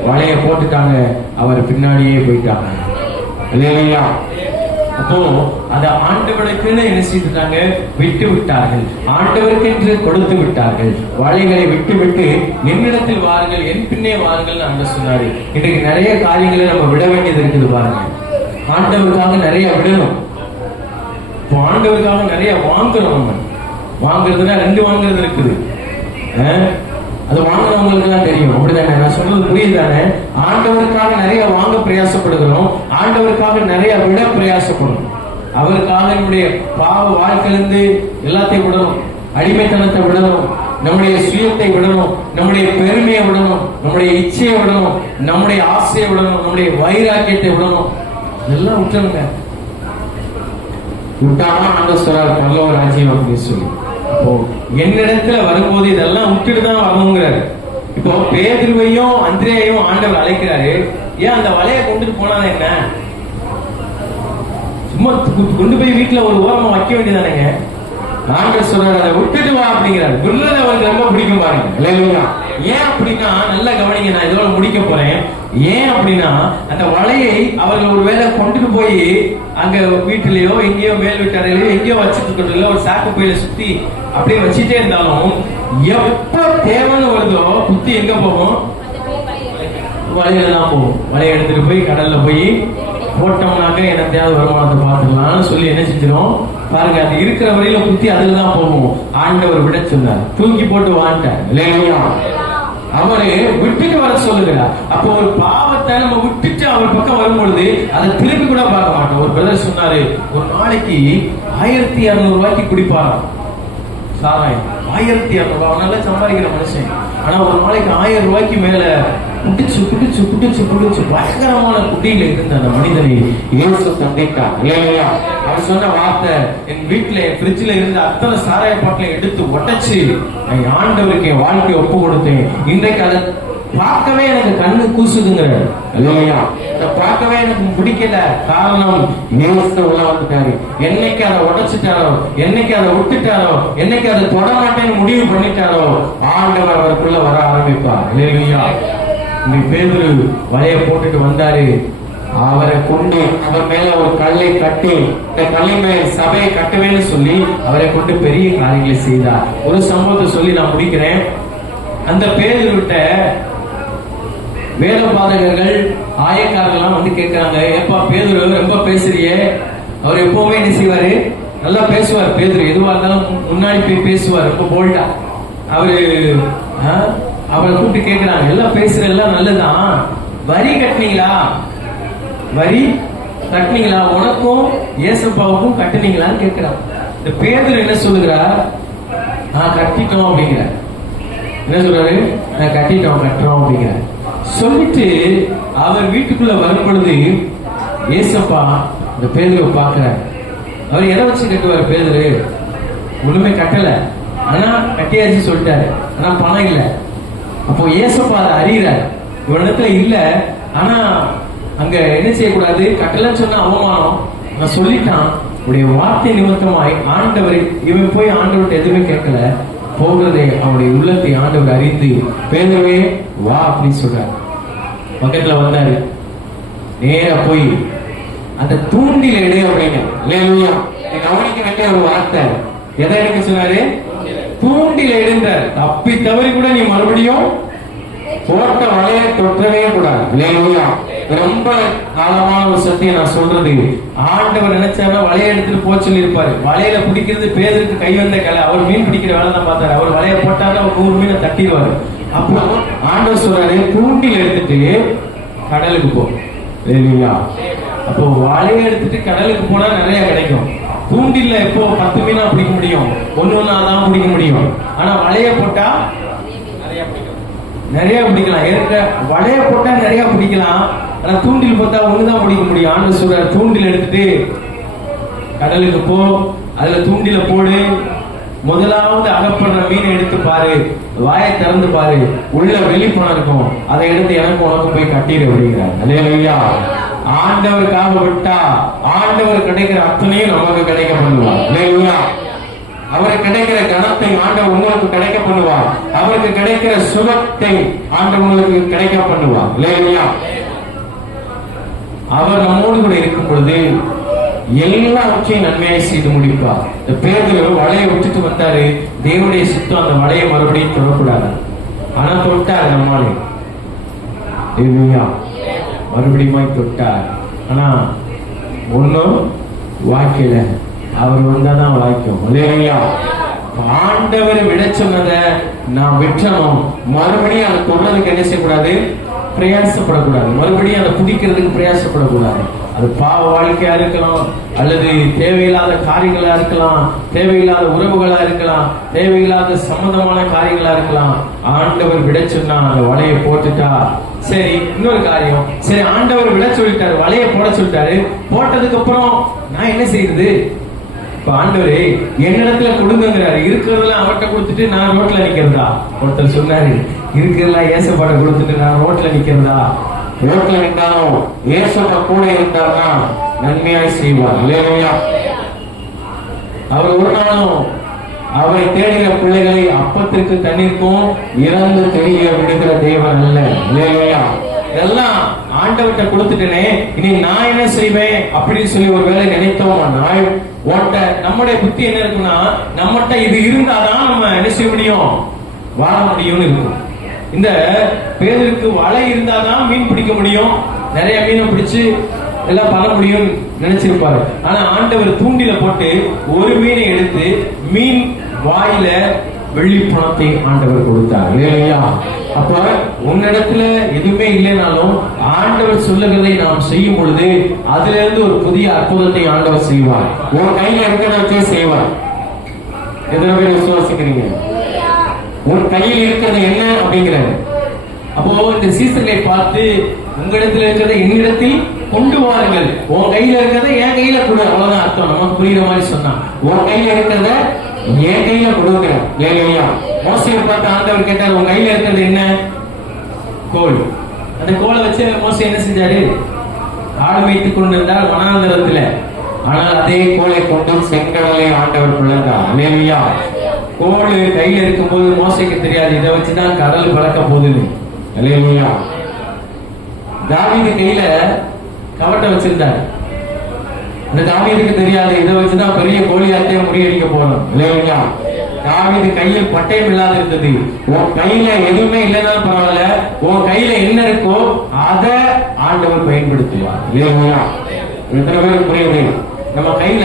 வலையை போட்டுட்டாங்க, அவர் பின்னாடியே போயிட்டாங்க. அல்லேலூயா. அப்போ அத ஆண்டவருக்குன்னு என்ன செய்தாங்க? விட்டு விட்டார்கள். ஆண்டவருக்கு என்று கொடுத்து விட்டார்கள். வலைகளை விட்டு விட்டு என்னிடத்தில் வாருங்கள், என் பின்னே வாருங்கள் ஆண்டவர் சொன்னாரு. இன்றைக்கு நிறைய காரியங்களை நம்ம விட வேண்டியது இருக்குது பாருங்க. ஆண்டவருக்காக நிறைய விடணும். இப்போ ஆண்டவருக்காக நிறைய வாங்குறோம். நம்ம வாங்குறதுன்னா 2 வாங்குறது இருக்குது. அது வாங்குறவங்களுக்கு தான் தெரியும். அப்படிதானே? நான் சொல்றது புரியுதானே? ஆண்டவருக்காக நிறைய வாங்க பிரயாசப்படுகிறோம், ஆண்டவருக்காக நிறைய விட பிரயாசப்படணும். அவருக்காக நம்முடைய பாவ வாழ்க்கையிலிருந்து எல்லாத்தையும் விடணும், அடிமைத்தனத்தை விடணும், நம்முடைய சுயத்தை விடணும், நம்முடைய பெருமையை விடணும், நம்முடைய இச்சையை விடணும், நம்முடைய ஆசையை விடணும், நம்முடைய வைராக்கியத்தை விடணும். இதெல்லாம் விட்டுருங்க. விட்டாதான் ஆண்டவர் சொல்றார் பரலோக ராஜ்யம் அப்படின்னு சொல்லி. இப்போ என்னிடத்துல வரும்போது இதெல்லாம் விட்டுட்டு தான் வரணுங்கிறாரு. இப்போ பேதுருவையும் அந்திரேயையும் ஆண்டவர் அழைக்கிறாரு. ஏன் அந்த வலையை கொண்டுட்டு போனா என்ன? சும்மா கொண்டு போய் வீட்டுல ஒரு ஓரமா வைக்க வேண்டியதானேங்க. ஆண்டவர் சொல்றாரு அதை விட்டுட்டு வா அப்படிங்கிறாரு. துல்லதை அவருக்கு ரொம்ப பிடிக்கும் பாருங்க. இல்லையா? ஏன் அப்படின்னா நல்லா கவனிங்க, நான் இதோட முடிக்க போறேன். ஏன் அப்படின்னா அந்த வலையை அவர்கள் ஒரு வேளை கொண்டுட்டு போய் அங்க வீட்டிலேயோ எங்கேயோ மேல் வீட்டாரையிலயோ எங்கேயோ வச்சுட்டு ஒரு சாக்கு பையில சுத்தி அப்படியே வச்சுட்டே இருந்தாலும் எப்ப தேவைன்னு வருதோ புத்தி எங்க போகும்? வலையில தான் போகும். வலையை எடுத்துட்டு போய் கடல்ல போய் போட்டோம்னாக்க என்னத்தையாவது வருமானத்தை பார்த்துடலாம்னு சொல்லி என்ன செஞ்சிடும் பாருங்க. அது இருக்கிற வரையில புத்தி அதுல தான் போகும். ஆண்டவர் விட சொன்னார், தூக்கி போட்டு வாங்கிட்டார். அவரு விட்டுட்டு வர சொல்லுகிறார். அப்போ ஒரு பாவத்தை நம்ம விட்டுட்டு அவர் பக்கம் வரும்பொழுது அதை திருப்பி கூட பார்க்க மாட்டோம். ஒரு பிரதர் சொன்னாரு, ஒரு நாளைக்கு 1200 ரூபாய்க்கு குடிப்பாராம் சாராயம். 1200 ரூபாய் நல்லா சம்பாதிக்கிற மனுஷன். ஆனா ஒரு நாளைக்கு 1000 ரூபாய்க்கு மேல புடிச்சு புடிச்சு புடிச்சு புடிச்சு பயங்கரமான குடியில இருந்த அந்த மனிதனை இயேசு சந்தித்தார். இல்லையா? அவர் சொன்ன வார்த்தை, என் வீட்டுல என் ஃப்ரிட்ஜ்ல இருந்த அத்தனை சாராய பாட்டில எடுத்து உடைச்சு என் ஆண்டவருக்கு என் வாழ்க்கையை ஒப்பு கொடுத்தேன். இன்றைக்கு அதை பார்க்கவே எனக்கு கண்ணு கூசுதுங்கிறாரு. இல்லையா? அதை பார்க்கவே எனக்கு பிடிக்கல. காரணம் இயேசு உள்ள வந்துட்டாரு. என்னைக்கு அதை உடைச்சிட்டாரோ, என்னைக்கு அதை விட்டுட்டாரோ, என்னைக்கு அதை தொட மாட்டேன்னு முடிவு பண்ணிட்டாரோ ஆண்டவர் அவருக்குள்ள வர ஆரம்பிப்பார். இல்லையா? இன்னைக்கு பேதுரு வலைய போட்டுட்டு வந்தாரு. அவரை கொண்டு அவர் மேல ஒரு கல்லை கட்டி இந்த கல்லை மேல சபையை கட்டுவேன்னு சொல்லி அவரை கொண்டு பெரிய காரியங்களை செய்தார். ஒரு சம்பவத்தை சொல்லி நான் முடிக்கிறேன். அந்த பேதுருவிட்ட வேத பாதகர்கள் ஆயக்காரர்கள் வந்து கேட்கிறாங்க, ஏப்பா பேதுரு ரொம்ப பேசுறியே? அவர் எப்பவுமே என்ன செய்வாரு? நல்லா பேசுவார். பேதுரு எதுவா இருந்தாலும் முன்னாடி போய் பேசுவார், ரொம்ப போல்டா. அவரை கூப்பிட்டு கேட்கிறாங்க, எல்லாம் பேசுற எல்லாம் நல்லதான், வரி கட்டினீங்களா? வரி கட்டினீங்களா? உனக்கும் ஏசப்பாவுக்கும் கட்டினீங்களான்னு கேட்கிறான். இந்த பேதுரு என்ன சொல்லுகிறார்? கட்டிட்டோம் அப்படிங்கிற. என்ன சொல்றாரு? கட்டிட்டோம், கட்டுறோம் அப்படிங்கிற. சொல்லிட்டு அவர் வீட்டுக்குள்ள வரும் பொழுது ஏசப்பா இந்த பேதுருவை பார்க்கிறார். அவர் எதை வச்சு கட்டுவார்? பேதுரு ஒண்ணுமே கட்டல, ஆனா கட்டியாச்சு சொல்லிட்டாரு, ஆனா பணம் இல்லை. அப்போ ஏசப்பா அதை அறிகிறார். இவனிடத்துல இல்ல, ஆனா அங்க என்ன செய்யக்கூடாது? கட்டலன்னு சொன்ன அவமானம். நான் சொல்லிட்டான், உடைய வார்த்தை நிமித்தமாய் ஆண்டவர், இவன் போய் ஆண்டவர்கிட்ட எதுவுமே கேட்கல, போகிறதே அவனுடைய உள்ளத்தை ஆண்டவர் அறிந்து பேதுருவே வா அப்படின்னு சொல்றாரு. பக்கத்துல வந்தாரு. நேரா போய் அந்த தூண்டில எடு அப்படின்னு. கவனிக்க வேண்டிய ஒரு வார்த்தை. எதை எடுக்க சொன்னாரு? தூண்டில எடுந்தார். தப்பி தவறி கூட நீ மறுபடியும் போட்ட வலையை தொற்றவே கூடாது. ரொம்ப காலமான ஒரு சத்தியம் நான் சொல்றது. ஆண்டவர் நினைச்சாருன்னா வலையை எடுத்துட்டு போக சொல்லி இருப்பாரு. வலையில பிடிக்கிறது பேருக்கு கை வந்த கலை. அவர் மீன் பிடிக்கிற வேலை தான் பார்த்தாரு. அவர் வலையை போட்டாருன்னா ஒரு 100 மீனை தட்டிடுவாரு. அப்போ ஆண்டவர் சொல்றாரு, தூண்டில் எடுத்துட்டு கடலுக்கு போ. அப்போ வலையை எடுத்துட்டு கடலுக்கு போனா நிறைய கிடைக்கும். தூண்டில எப்போ 10 மீனா பிடிக்க முடியும்? 1 ஒண்ணா தான் பிடிக்க முடியும். ஆனா வலைய போட்டா நிறைய பிடிக்கலாம். ஏற்க வலைய போட்டா நிறைய பிடிக்கலாம். ஆனா தூண்டில் போட்டா ஒண்ணுதான் பிடிக்க முடியும். ஆண்டு சொல்ற தூண்டில் எடுத்துட்டு கடலுக்கு போ, அதுல தூண்டில போடு, முதலாவது அகப்படுற மீனை எடுத்து பாரு, வாயை திறந்து பாரு, உள்ள வெளிப்பணம் இருக்கும், அதை எடுத்து எனக்கு உனக்கு போய் கட்டிடு அப்படிங்கிறார். அல்லேலூயா. ஆண்டவருக்காக விட்டா ஆண்டவர் கிடைக்கிற அத்தனையும் நமக்கு கிடைக்க பண்ணுவார். அல்லேலூயா. அவருக்கு கிடைக்கிற கனத்தை ஆண்டவர் உங்களுக்கு கிடைக்க பண்ணுவார். அவருக்கு கிடைக்கிற சுகத்தை ஆண்டவர் உங்களுக்கு கிடைக்க பண்ணுவார். அல்லேலூயா. அவர் நம்மோடு கூட இருக்கும் பொழுது எல்லாவற்றையும் நன்மையாய் செய்து முடிப்பார். இந்த பேதுரு வலையை விட்டுட்டு வந்தாரு. தேவனுடைய சித்தம் அந்த வலையை மறுபடியும் தொடக்கூடாது. ஆனா தொட்டார் நம்மாலே. மறுபடியும் தொட்டார். ஆனா ஒன்னும் வாய்க்கல. அவர் வந்தாதான் வாய்க்கும். இல்லையா? ஆண்டவர் விட சொன்னதை நான் விட்டணும். மறுபடியும் அதை தொடர்றதுக்கு என்ன செய்யக்கூடாது? பிரயாசப்படக்கூடாது. மறுபடியும் அதை புதிக்கிறதுக்கு பிரயாசப்படக்கூடாது. அது பாவ வாழ்க்கையா இருக்கலாம், அல்லது தேவையில்லாத காரியங்களா இருக்கலாம், தேவையில்லாத உறவுகளா இருக்கலாம், தேவையில்லாத சம்பந்தமான காரியங்களா இருக்கலாம். ஆண்டவர் விட சொன்னா அந்த வலையை போட்டுட்டா சரி. இன்னொரு காரியம், சரி ஆண்டவர் விட சொல்லிட்டாரு, வலையை போட சொல்லிட்டாரு, போட்டதுக்கு அப்புறம் நான் என்ன செய்யுது? இப்ப ஆண்டவரே என்னிடத்துல கொடுங்கிறாரு. இருக்கிறதெல்லாம் அவர்கிட்ட கொடுத்துட்டு நான் ரோட்ல நிக்கிறதா? ஒருத்தர் சொன்னாரு, இருக்கிறதெல்லாம் ஏசப்பாட்ட கொடுத்துட்டு நான் ரோட்ல நிக்கிறதா? ரோட்ல நின்றாலும் ஏசப்பா கூட இருந்தார்னா நன்மையாய் செய்வார். இல்லையா? அவர் ஒரு நாளும் அவரை தேடுகிற பிள்ளைகளை அப்பத்திற்கு தண்ணீருக்கும் இறந்து தெரிய விடுகிற தேவன் அல்ல. இல்லையா? இதெல்லாம் ஆண்டவர்கிட்ட கொடுத்துட்டேனே, இனி நான் என்ன செய்வேன் அப்படின்னு சொல்லி ஒரு வேலை நினைத்தோமா? நான் ஓட்ட நம்முடைய புத்தி என்ன இருக்குன்னா, நம்மகிட்ட இது இருந்தாதான் நம்ம என்ன செய்ய முடியும், வாழ முடியும்னு இருக்கும். இந்த பேருக்கு வலை இருந்தாதான் மீன் பிடிக்க முடியும், நிறைய மீனை பிடிச்சு எல்லாம் பண்ண முடியும் நினைச்சிருப்பாரு. ஆனா ஆண்டவர் தூண்டில போட்டு ஒரு மீனை எடுத்து மீன் வாயில வெள்ளி பணத்தை ஆண்டவர் கொடுத்தார். இல்லையா? அப்ப உன்னிடத்துல எதுவுமே இல்லைனாலும் ஆண்டவர் சொல்லுகிறதை நாம் செய்யும் பொழுது அதுல இருந்து ஒரு புதிய அற்புதத்தை ஆண்டவர் செய்வார். உன் கையில இருக்கிறத செய்வார். எத்தனை பேர் விசுவாசிக்கிறீங்க? உன் கையில் இருக்கிறது என்ன அப்படிங்கிறது. அப்போ இந்த சீசர்களை பார்த்து உங்களிடத்தில் இருக்கிறத என்னிடத்தில் கொண்டு வாருங்கள், உன் கையில இருக்கிறத என் கையில கொடு, அவ்வளவுதான் அர்த்தம். நமக்கு புரியுற மாதிரி சொன்னா, உன் கையில இருக்கிறத என் கையில கொடுங்க. இல்லையா? மோசையை பார்த்து ஆண்டவர் கேட்டார், உன் கையில இருக்கிறது என்ன? கோல். அந்த கோலை வச்சு மோசை என்ன செஞ்சாரு? ஆடு வைத்துக் கொண்டிருந்தார் வனாந்தரத்துல. ஆனால் அதே கோலை கொண்டு செங்கடலை ஆண்டவர் பிளந்தார். இல்லையா? கோல் கையில இருக்கும்போது மோசைக்கு தெரியாது இதை வச்சுதான் கடல் பழக்க போகுது. இல்லையா? தாவீது கையில கவட்டை வச்சிருந்தார். இந்த தாவீதுக்கு தெரியாது இதை வச்சுதான் பெரிய கோலியாத்தையும் முறியடிக்க போறோம். இல்லையா? தாவீது கையில் பட்டயம் இல்லாத இருந்தது. உன் கையில எதுவுமே இல்லைனாலும் பரவாயில்ல, உன் கையில என்ன இருக்கோ அதை ஆண்டவர் பயன்படுத்துவார். இல்லையா? எத்தனை பேருக்கு புரியுது? நம்ம கையில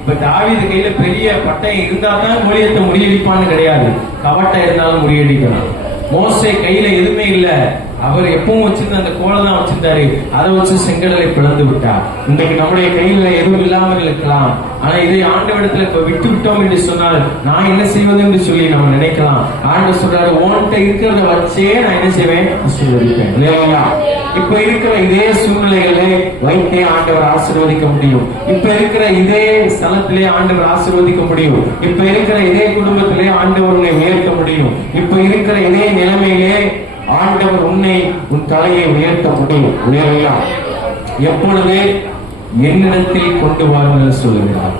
இப்ப தாவீது கையில பெரிய பட்டயம் இருந்தா தான் கோலியத்தை முறியடிப்பான்னு கிடையாது, கவட்டை இருந்தாலும் முறியடிக்கலாம். மோசே கையில எதுவுமே இல்ல, அவர் எப்பவும் வச்சிருந்த அந்த கோலை தான் வச்சிருந்தாரு, அதை வச்சு செங்கடலை பிளந்து விட்டார். இன்றைக்கு நம்முடைய கையில எதுவும் இல்லாமல் இருக்கலாம், ஆனா இதை ஆண்டவரிடத்துல இப்ப விட்டு விட்டோம் என்று சொன்னால் நான் என்ன செய்வது என்று சொல்லி நம்ம நினைக்கலாம். ஆண்டவர் சொல்றாரு, உன்கிட்ட இருக்கிறத வச்சே நான் என்ன செய்வேன், ஆசீர்வதிப்பேன். இப்ப இருக்கிற இதே சூழ்நிலைகளை வைத்தே ஆண்டவர் ஆசீர்வதிக்க முடியும். இப்ப இருக்கிற இதே ஸ்தலத்திலே ஆண்டவர் ஆசீர்வதிக்க முடியும். இப்ப இருக்கிற இதே குடும்பத்திலே ஆண்டவர் உன்னை உயர்த்த முடியும். இப்ப இருக்கிற இதே நிலைமையிலே ஆண்டவர் உன்னை உன் தலையை உயர்த்த முடியும். உயர்வையா? எப்பொழுது என்னிடத்தில் கொண்டு வாருங்கள் சொல்லுகிறார்.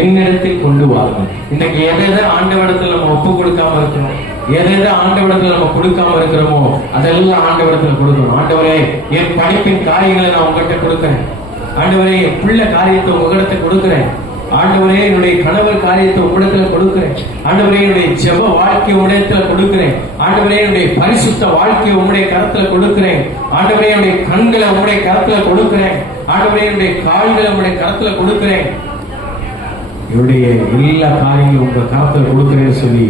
என்னிடத்தில் கொண்டு வாருங்கள். இன்னைக்கு எதை ஆண்டவரிடத்தில் நம்ம ஒப்பு கொடுக்காம இருக்கிறோம், எதை ஆண்டவரிடத்தில் நம்ம கொடுக்காம இருக்கிறோமோ அதெல்லாம் ஆண்டவரிடத்தில் கொடுக்கணும். ஆண்டவரே, என் படிப்பின் காரியங்களை நான் உங்ககிட்ட கொடுக்கிறேன். ஆண்டவரே, என் பிள்ளை காரியத்தை உங்களிடத்தை கொடுக்கிறேன். ஆண்டவரே, என்னுடைய கணவர் காரியத்தை உங்களிடத்துல கொடுக்கிறேன். ஆண்டவரே, என்னுடைய ஜெப வாழ்க்கையை உங்களிடத்துல கொடுக்கிறேன். ஆண்டவரே, என்னுடைய பரிசுத்த வாழ்க்கையை உங்களுடைய கரத்துல கொடுக்கிறேன். ஆண்டவரே, என்னுடைய கண்களை உங்களுடைய கரத்துல கொடுக்கிறேன். ஆண்டவரே, என்னுடைய கால்களை உங்களுடைய கரத்துல கொடுக்கிறேன். என்னுடைய எல்லா காரியங்களும் உங்க கரத்துல கொடுக்கிறேன்னு சொல்லி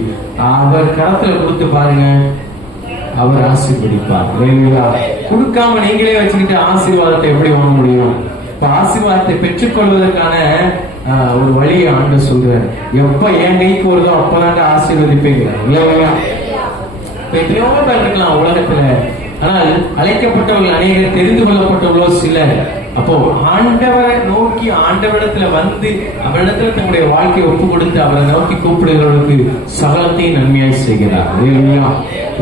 அவர் கரத்துல கொடுத்து பாருங்க, அவர் ஆசீர்வதிப்பார். கொடுக்காம நீங்களே வச்சுக்கிட்டு ஆசீர்வாதத்தை எப்படி வாங்க முடியும்? இப்ப ஆசீர்வாதத்தை பெற்றுக்கொள்வதற்கான ஒரு வழியை ஆண்டு சொல்றாரு. எப்ப என் கைக்கு வருதோ அப்பதான் ஆசீர்வதிப்பீங்க. இல்லையா? எத்தனையோ பேர் இருக்கலாம் உலகத்துல. ஆனால் அழைக்கப்பட்டவர்கள் அநேகர், தெரிந்து கொள்ளப்பட்டவர்களோ சிலர். அப்போ ஆண்டவரை நோக்கி ஆண்டவரிடத்துல வந்து அவரிடத்துல தன்னுடைய வாழ்க்கையை ஒப்பு கொடுத்து அவரை நோக்கி கூப்பிடுகிறவர்களுக்கு சகலத்தையும் நன்மையாய் செய்கிறார்.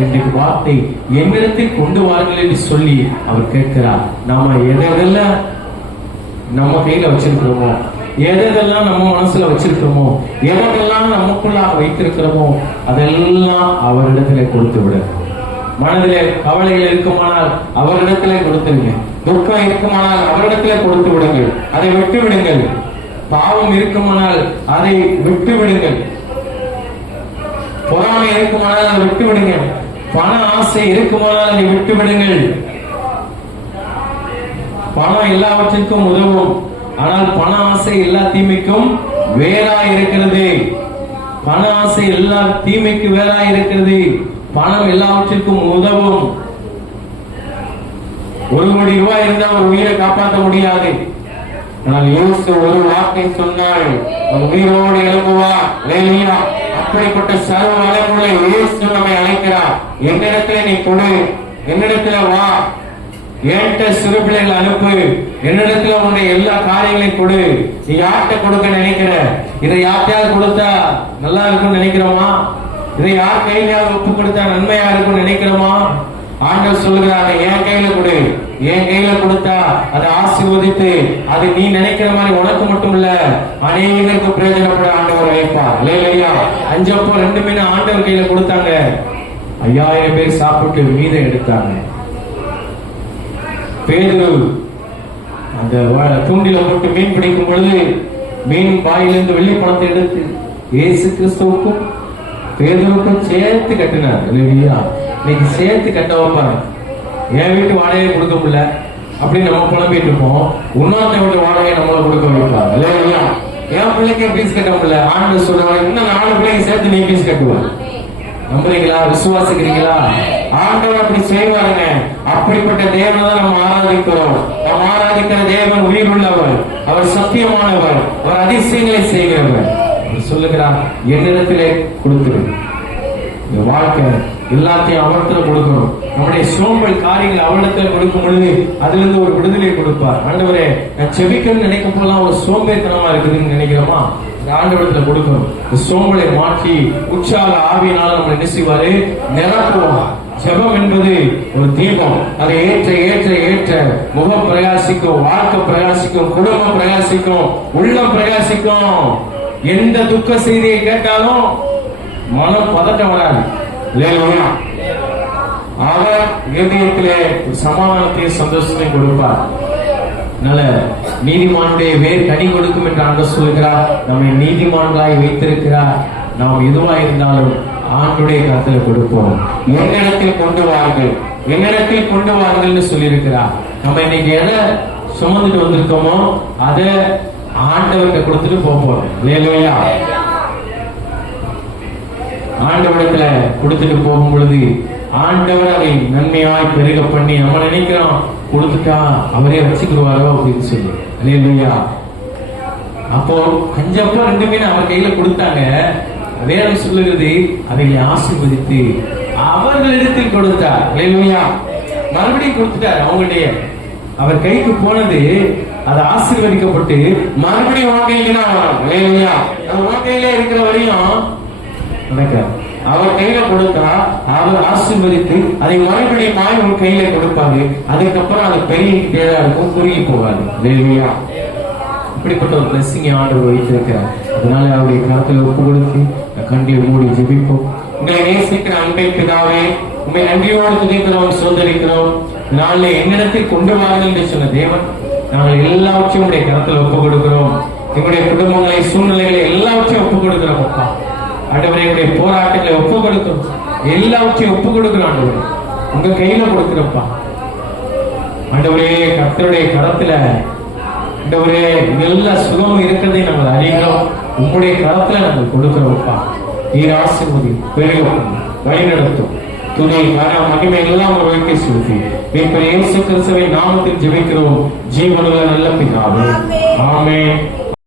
இன்றைக்கு வார்த்தை என்னிடத்தில் கொண்டு வாருங்கள் என்று சொல்லி அவர் கேட்கிறார். நாம எதெல்லாம் நம்ம கையில வச்சிருக்கிறோமோ, எதெல்லாம் நம்ம மனசுல வச்சிருக்கிறோமோ, எதெல்லாம் நமக்குள்ளாக வைத்திருக்கிறோமோ அதெல்லாம் அவரிடத்துல கொடுத்து விட. மனதிலே கவலைகள் இருக்குமானால் அவரிடத்திலே கொடுத்துருங்க. துக்கம் இருக்குமானால் அவரிடத்திலே கொடுத்து விடுங்கள், அதை விட்டு விடுங்கள். பாவம் இருக்குமானால் அதை விட்டு விடுங்கள். பொறாமை இருக்குமானால் அதை விட்டு விடுங்க. பண ஆசை இருக்குமானால் அதை விட்டு விடுங்கள். பணம் எல்லாவற்றிற்கும் உதவும், ஆனால் பண ஆசை எல்லா தீமைக்கும் வேறா இருக்கிறது. பண ஆசை எல்லா தீமைக்கு வேறா இருக்கிறது. பணம் எல்லாவற்றிற்கும் உதவும். 1 கோடி ரூபாய் இருந்தா ஒரு உயிரை காப்பாற்ற முடியாது. ஆனால் இயேசு ஒரு வார்த்தை சொன்னால் உயிரோடு எழுப்புவார். அல்லேலூயா. அப்படிப்பட்ட சர்வ வல்லமையுள்ள இயேசு நம்மை அழைக்கிறார். என்னிடத்துல நீ கொடு, என்னிடத்துல வா, என்கிட்ட சிறு பிள்ளைகளை அனுப்பு, என்னிடத்துல உன்னுடைய எல்லா காரியங்களையும் கொடு. நீ யார்கிட்ட கொடுக்க நினைக்கிற? இதை யார்கிட்டயாவது கொடுத்தா நல்லா இருக்கும்னு நினைக்கிறோமா? இதை யார் கையிலாவது ஒப்பு கொடுத்தா நன்மையா இருக்கும்னு நினைக்கிறோமா? ஆண்டவர் சொல்லுகிறாங்க, என் கையில கொடு. என் கையில கொடுத்தா அதை ஆசீர்வதித்து அது நீ நினைக்கிற மாதிரி உனக்கு மட்டும் இல்ல அநேகருக்கு பிரயோஜனப்பட ஆண்டவர் வைப்பார். இல்லையா? 5 அப்பம் 2 மீன் ஆண்டவர் கையில கொடுத்தாங்க. 5000 பேர் சாப்பிட்டு மீதம் எடுத்தாங்க. பேதுரு அந்த தூண்டில போட்டு மீன் பிடிக்கும் பொழுது மீன் வாயிலிருந்து வெள்ளி பணத்தை எடுத்து இயேசு கிறிஸ்துவுக்கும் பேதுருக்கும் சேர்த்து கட்டினார். இல்லையா? இன்னைக்கு சேர்த்து கட்ட வைப்பாங்க. என் வீட்டு வாடகையை கொடுக்க முடியல அப்படின்னு நம்ம புலம்பிட்டு இருப்போம். இன்னொருத்த வீட்டு வாடகையை நம்மள கொடுக்க வைப்பாங்க. இல்லையா? என் பிள்ளைக்கு பீஸ் கட்ட முடியல, ஆண்டு சொல்றவங்க இன்னும் 4 பிள்ளைங்க சேர்த்து நீ பீஸ் கட்டுவாங்க. நம்புறீங்களா? விசுவாசிக்கிறீங்களா? ஆண்டவர் அப்படி செய்வாருங்க. அப்படிப்பட்ட தேவனை தான் நம்ம ஆராதிக்கிறோம். நாம் ஆராதிக்கிற தேவன் உயிர் உள்ளவர், அவர் சத்தியமானவர், அவர் அதிசயங்களை செய்கிறவர். சொல்லுகிறார், என்னிடத்திலே கொடுத்துரு. இந்த வாழ்க்கை எல்லாத்தையும் அவரிடத்துல கொடுக்கணும். நம்முடைய சோம்பல் காரியங்கள் அவரிடத்துல கொடுக்கும் பொழுது அதுல இருந்து ஒரு விடுதலை கொடுப்பார். ஆண்டவரே, நான் செபிக்கணும்னு நினைக்கும் போதெல்லாம் ஒரு சோம்பேத்தனமா இருக்குதுன்னு நினைக்கிறோமா? ஆண்டவரத்துல கொடுக்கணும். சோம்பலை மாற்றி உற்சாக ஆவியினால நம்ம என்ன செய்வாரு? நிரப்புவார். ஜெபம் என்பது ஒரு தீபம். அதை ஏற்ற ஏற்ற ஏற்ற முகம் பிரகாசிக்கும், வாழ்க்கை பிரகாசிக்கும், குடும்பம் பிரகாசிக்கும், உள்ளம் பிரகாசிக்கும். எந்த துக்க செய்தியை கேட்டாலும் மனம் பதட்டம் வராது. அவர் இதயத்திலே சமாதானத்தையும் சந்தோஷத்தையும் கொடுப்பார். அதனால நீதிமானுடைய வேர் கனி கொடுக்கும் என்று ஆண்டவர் சொல்கிறார். நம்மை நீதிமான்களாய் வைத்திருக்கிறார். நாம் எதுவா இருந்தாலும் ஆண்டுடைய கருத்துல கொடுப்போம். என்னிடத்தில் கொண்டு வாருங்கள், என்னிடத்தில் கொண்டு வாருங்கள் சொல்லி இருக்கிறார். நம்ம இன்னைக்கு எதை சுமந்துட்டு வந்திருக்கோமோ அதை ஆண்டவர்கிட்ட கொடுத்துட்டு போறோம். இல்லையா? ஆண்டவரிடத்துல கொடுத்துட்டு போகும் பொழுது ஆண்டவர் அதை நன்மையாய் பெருக பண்ணி நம்ம நினைக்கிறோம் கொடுத்துட்டா அவரே வச்சுக்கிடுவாரோ அப்படின்னு சொல்லி. இல்லையா? அப்போ 5 அப்பம் 2 மீன் அவர் கையில கொடுத்தாங்க. வேதம் சொல்லுகிறது அதை ஆசீர்வதித்து அவர்களிடத்தில் கொடுத்தார். இல்லையா? மறுபடியும் கொடுத்துட்டார். அவங்களுடைய அவர் கைக்கு போனது அது ஆசீர்வதிக்கப்பட்டு மறுபடியும் உன் கையில தான் வரும். இல்லையா? உன் கையில இருக்கிற வரையும் அவர் கையில கொடுத்தா அவர் ஆசீர்வதித்து அதை மறுபடியும் உன் கையில கொடுப்பாரு. அதுக்கப்புறம் அது பெருகிட்டே இருக்கும், குறுகி போகாது. இல்லையா? இப்படிப்பட்ட ஒரு பிளஸிங் ஆண்டவர் வைத்திருக்கிறார். அதனால அவருடைய கருத்துல ஒப்பு கொடுத்து கண்ணில் மூடி ஜெபிப்போம். உங்களை நேசிக்கிற அன்பை பிதாவே, உண்மை நன்றியோடு துதிக்கிறோம், சோதரிக்கிறோம். நாளை என்னிடத்தில் கொண்டு வாருங்கள் என்று சொன்ன தேவன், நாங்கள் எல்லாவற்றையும் உடைய கருத்துல ஒப்பு கொடுக்கிறோம். எங்களுடைய குடும்பங்களை, சூழ்நிலைகளை எல்லாவற்றையும் ஒப்பு கொடுக்கிறோம். அப்பா ஆண்டவரே, எங்களுடைய போராட்டங்களை ஒப்பு கொடுக்கிறோம், எல்லாவற்றையும் ஒப்பு கொடுக்கிறோம். ஆண்டவரே, உங்க கையில கொடுக்கிறப்பா. ஆண்டவரே, கர்த்தருடைய கரத்துல ஆண்டவரே எல்லா சுகமும் இருக்கிறதை நாங்கள் அறிகிறோம். உங்களுடைய கரத்துல நாங்கள் கொடுக்கிறோம்ப்பா. நீர் ஆசீர்வதி, பெருகும், வழிநடத்தும். துணை மகிமை எல்லாம் ஒரு வாழ்க்கை செலுத்தி இயேசு கிறிஸ்துவின் நாமத்தில் ஜெபிக்கிறோம். ஜீவனுள்ள நல்ல பிதாவே, ஆமென்.